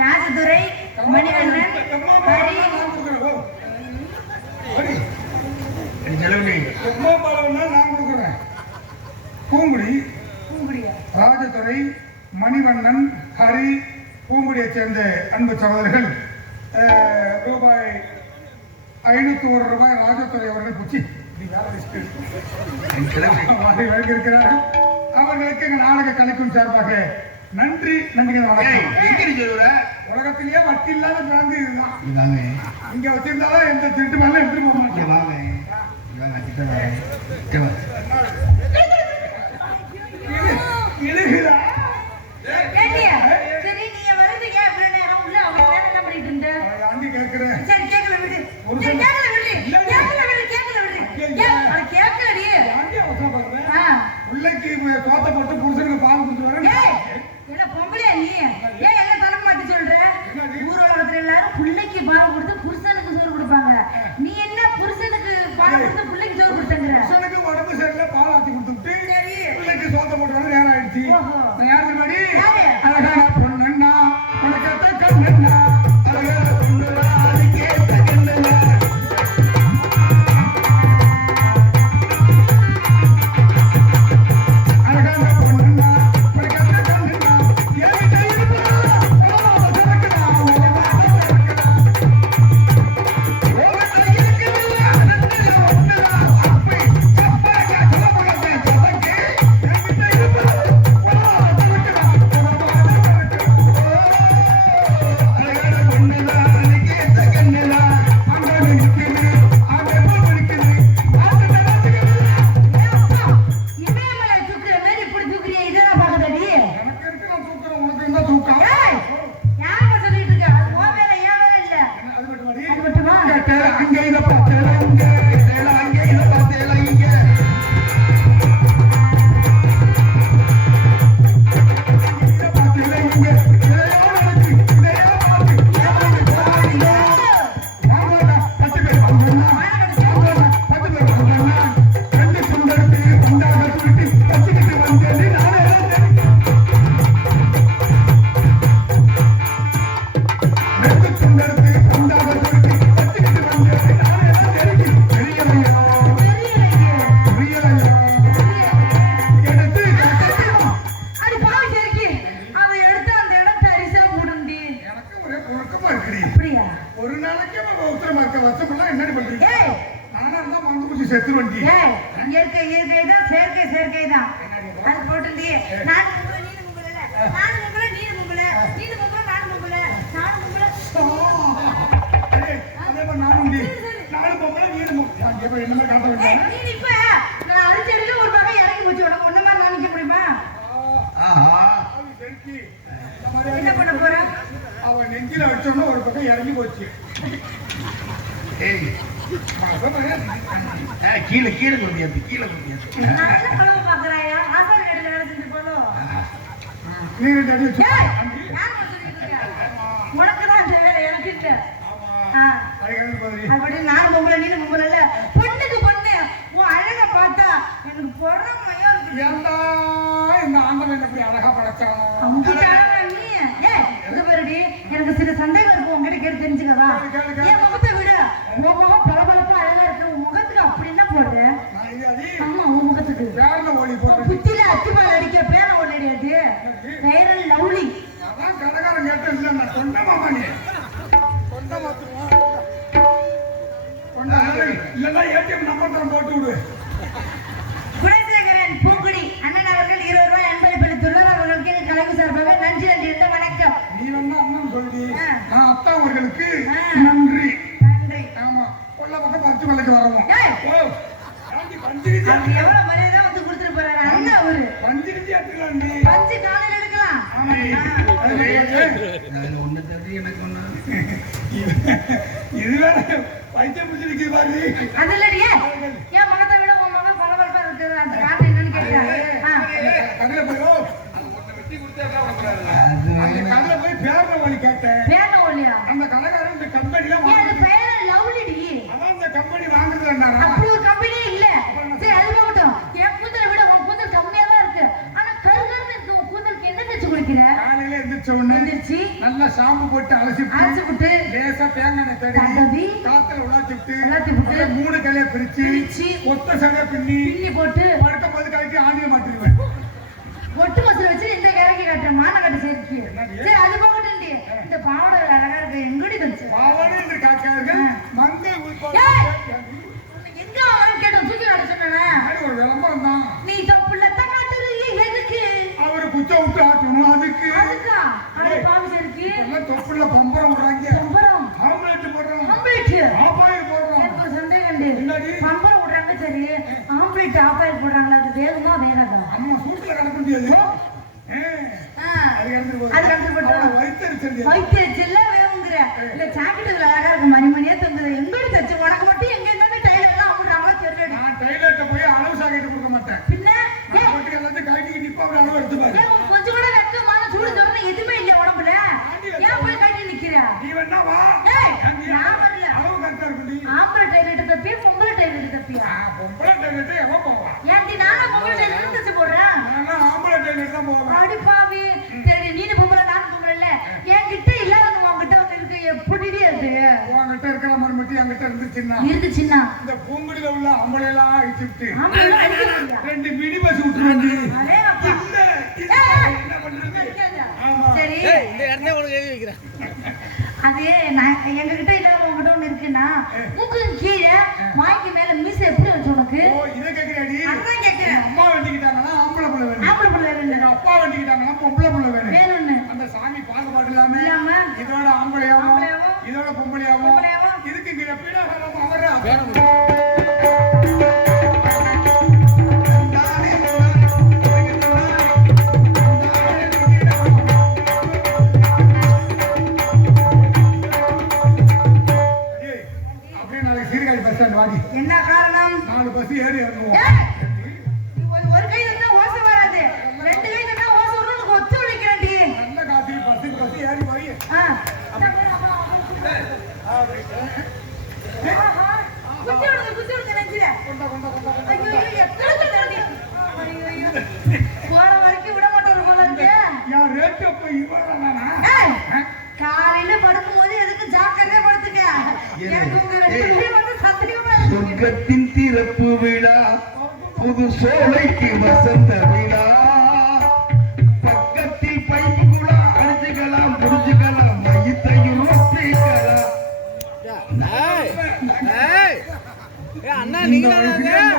ராஜதுரை மணிவண்ணன் பூங்குடி ராஜதுரை மணிவண்ணன் ஹரி பூங்குடியை சேர்ந்த அன்பு சகோதரர்கள் ரூபாய் 501 ரூபாய் ராஜதுரை அவர்கள் குச்சி வழங்கியிருக்கிறார்கள். அவர்களுக்கு எங்கள் நாடக கலைக்கும் சார்பாக நன்றி. உலகத்திலேயே வட்டி இல்லாத பேங்க் இதுதான். இங்க வச்சிருந்தாலும் எந்த திருட்டு மேல எடுத்துட்டு போக மாட்டேன். பிள்ளைக்கு தோத்த போட்டு புருஷனுக்கு பால் கொடுத்து பொம்பளையா நீ ஏன் என்ன தலை மாட்டி சொல்ற? ஊரோலகத்துல எல்லாரும் பிள்ளைக்கு பால் கொடுத்து புருஷனுக்கு சோறு கொடுப்பாங்க. நீ என்ன புருஷனுக்கு பால் கொடுத்து பிள்ளைக்கு சோறு கொடுத்தங்கிற? புருஷனுக்கு உடம்பு சரியில்லை பால் ஆத்தி கொடுத்துட்டு பிள்ளைக்கு சோத்த போட்டு நேரம் ஆயிடுச்சு. யாரு மாதிரி அழகான பொண்ணுன்னா உனக்கு கண்ணுன்னா அழகான பொண்ணுன்னா அதுக்கே கண்ணுன்னா அவன் நெஞ்சில வச்சோன்னா ஒரு பக்கம் இறங்கி போச்சு. கீழே கீழே முடியாது கீழே முடியாது. நான் பொம்பளை நீ பொம்பளை இல்ல பொண்ணுக்கு பொண்ணு உன் அழக பார்த்தா எனக்கு பொறாமையா இருக்கு. ஏன்டா இந்த ஆண்டவன் எப்படி அழகா படைச்சானோ நீ எனக்கு சில சந்தேகம் இருக்கும். உங்ககிட்ட கேட்டு தெரிஞ்சுக்கவா? என் முகத்தை விட உன் முகம் பரபரப்பா அழகா இருக்கு. உன் முகத்துக்கு அப்படி என்ன போடு? ஆமா உன் முகத்துக்கு புத்தியில அத்திப்பால் அடிக்க பேர ஒண்ணு கிடையாது. வைரல் லவ்லி அதான் கடைக்காரன் கேட்டேன் இல்ல நான் கொண்ட மாமா நீ கொண்ட மாத்துமா கொண்ட இல்லன்னா ஏடிஎம் நம்பர் தான் போட்டு விடு. குணசேகரன் பூக்குடி அண்ணன் அவர்கள் 20 ரூபாய் அன்பளித்துள்ளார். அவர்களுக்கு எங்கள் கலைவு சார்பாக நன்றி நன்றி இருந்த வணக்கம். நீ வேணா அண்ணன் சொல்லி நான் அத்தா அவர்களுக்கு நன்றி நன்றி. ஆமா கொள்ள பக்கம் 10 மலைக்கு வரவும் அவர் எவ்வளவு மரியாதை வந்து கொடுத்துட்டு போறாரு அண்ணன் அவரு. பஞ்சு காலையில எடுக்கலாம். இதுவேற பைத்தியம் பிடிச்சிருக்கு பாரு. அதுலடியே என் மகத்தை விட உன் மகன் பரபரப்பா இருக்குது. அந்த காரணம் என்னன்னு கேட்டாரு. கடையில போய் பேரண வழி கேட்டேன். பேரண வழியா? அந்த கடைக்காரன் இந்த கம்பெனில லவ்லிடி. அதான் இந்த கம்பெனி வாங்குறது. அப்படி ஒரு கம்பெனியே இல்ல. சரி அது போகட்டும். என் கூந்தலை விட உன் கூந்தல் கம்மியா தான் இருக்கு. ஆனா கருகருன்னு இருக்கு. உன் கூந்தலுக்கு என்ன தேய்ச்சி குளிக்கிற? காலையில எந்திரிச்ச உடனே நல்லா ஷாம்பு போட்டு அலசி விட்டு லேசா தேங்காய் தடவி காத்துல உலாத்தி விட்டு 3 கிளைய பிரிச்சு ஒத்த சடை பின்னி போட்டு படுக்க போது கழிச்சு ஆணிய மாட்டிடுவேன். ஒட்டு மசுல வச்சு இந்த கரைக்கு கட்டுற மான கட்டு சேர்க்கி. சரி அது போகட்டும். இந்த பாவடை அழகா இருக்கு. எங்கடி தச்சு பாவடை என்று காக்கார்கள் மங்கை உள்பாடு எங்க அவன் கேட்டு தூக்கி வர சொன்னேன். ஒரு விளம்பரம் தான். நீ தப்புலத்த காட்டுறீ எதுக்கு? அவரு குச்ச விட்டு ஆட்டணும் அதுக்கு. அதுக்கா அது பாவு சேர்க்கி. எல்லாம் தொப்புல பம்பரம் விடுறாங்க. பம்பரம் ஆம்லெட் போடுறோம். ஆம்லெட் ஆபாயில் போடுறோம். எனக்கு சந்தேகம் இல்லை. பம்பரம் விடுறாங்க சரி. ஆம்லெட் ஆபாயில் போடுறாங்களா? அது வேகுமா வேகாதா? அம்மா சூட்டுல கிடக்க முடியாது. வைத்தறிச்சல்ல வேவுங்கிற இல்ல ஜாக்கெட்டுல அழகா இருக்கு. மணிமணியா தந்தது எங்கடி தச்சு? உனக்கு மட்டும் எங்க இருந்தாலும் டைலர் எல்லாம் அவங்கள தெரியல. நான் டைலர்ட்ட போய் அளவு சாக்கெட்டு கொடுக்க மாட்டேன். பின்ன போட்டு எல்லாத்தையும் கழட்டி நிப்ப அப்படி அளவு எடுத்து பாரு. கொஞ்சம் கூட வெக்கமான சூடு தவிர எதுவுமே இல்ல உடம்புல. ஏன் போய் கழட்டி நிக்கிற? நீ வேணா வா. நான் வரல. அளவு கரெக்டா இருக்குடி. ஆம்பளை டைலர் தப்பியா பொம்பளை டைலர் தப்பியா? பொம்பளை டைலர்ட்ட எவன் போவா? ஏன்டி நானும் பொம்பளை டைலர் தச்சு போடுறேன். நான் ஆம்பளை டைலர் தான் போவேன். அடிப்பாவி. சரி நீ பொம்பளை நானும் பொம்பளை. என்கிட்ட இல்லாதவங்க உங்ககிட்ட வந்து இருக்கு. எப்படிடி அது? உங்ககிட்ட இருக்கிற மறுமட்டி என்கிட்ட இருந்துச்சுன்னா இந்த பூங்குடியில உள்ள ஆம்பளை எல்லாம் அழிச்சுட்டு 2 மினி பஸ் விட்டுருவாங்க. என்ன பண்றது? சரி இந்த இடத்துல உனக்கு எழுதி வைக்கிறேன். அது நான் எங்ககிட்ட இல்லாத உங்ககிட்ட ஒண்ணு இருக்குன்னா மூக்கு கீழே வாய்க்கு மேல மீசை எப்படி வச்சு உனக்கு? ஓ இத கேக்குறடி? அதான் கேக்குறேன். அம்மா வண்டிக்கிட்டாங்கன்னா ஆம்பளை புள்ள வேணும். ஆம்பளை புள்ள வேணும். அப்பா வண்டிக்கிட்டாங்கன்னா பொம்பளை புள்ள வேணும். வேணும்னு அந்த சாமி பாகுபாடு இல்லாம இதோட ஆம்பளையாவும் இதோட பொம்பளையாவும் இதுக்கு இங்க எப்படிடா அவரா வேணும். என்ன காரணம்? 4 பஸ் ஏறி இறங்குவோம். ஒரு கை இருந்தா ஓசை வராது. 2 கை இருந்தா ஓசை வரும். உனக்கு ஒத்து விளைக்கிறேன்டி. நல்ல காசு பஸ் ஏறி போய் குச்சி விடுங்க நெஞ்சில. ஐயோ எத்தனை தண்ணி. ஐயோ போற வரைக்கும் விட மாட்டோம் போல இருக்கு. யார் ரேட் அப்ப இவரானா? காலையில படுக்கும் போது எதுக்கு ஜாக்கிரதையா படுத்துக்க. எனக்கு உங்க 2 பேரும் வந்து சத்தியமா இருக்கு. சொர்க்கத்தின் திறப்பு விழா புது சோலைக்கு வசந்த விழா பக்கத்தில் பைப்பு குழா அடிச்சுக்கலாம் புடிச்சுக்கலாம் மையத்தையும் ஒத்திக்கலாம். அண்ணா நீங்க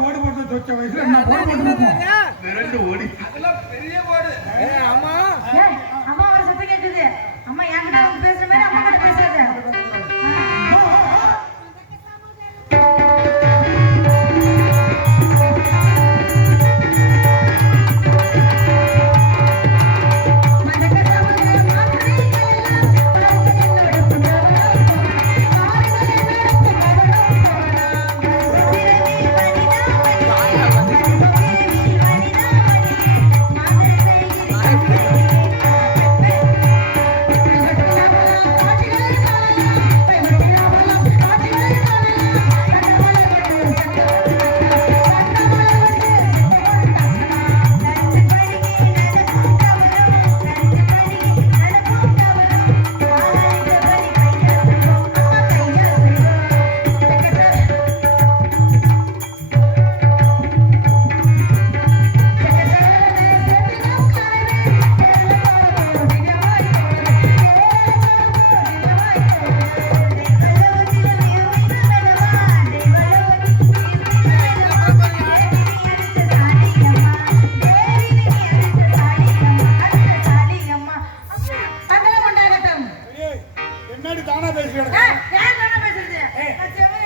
போடு போட்டு தொச்ச வயசுல என்ன போடு போட்டுருக்கோம். விரண்டு ஓடி அதெல்லாம் பெரிய போடு. அம்மா அம்மா ஒரு சத்தம் கேக்குது. அம்மா என்கிட்ட வந்து பேசுற மாதிரி அம்மா கிட்ட பேசாத. என்னடி தானா பேசி ஏய், யார் தானே பேசுறது? நான் செவி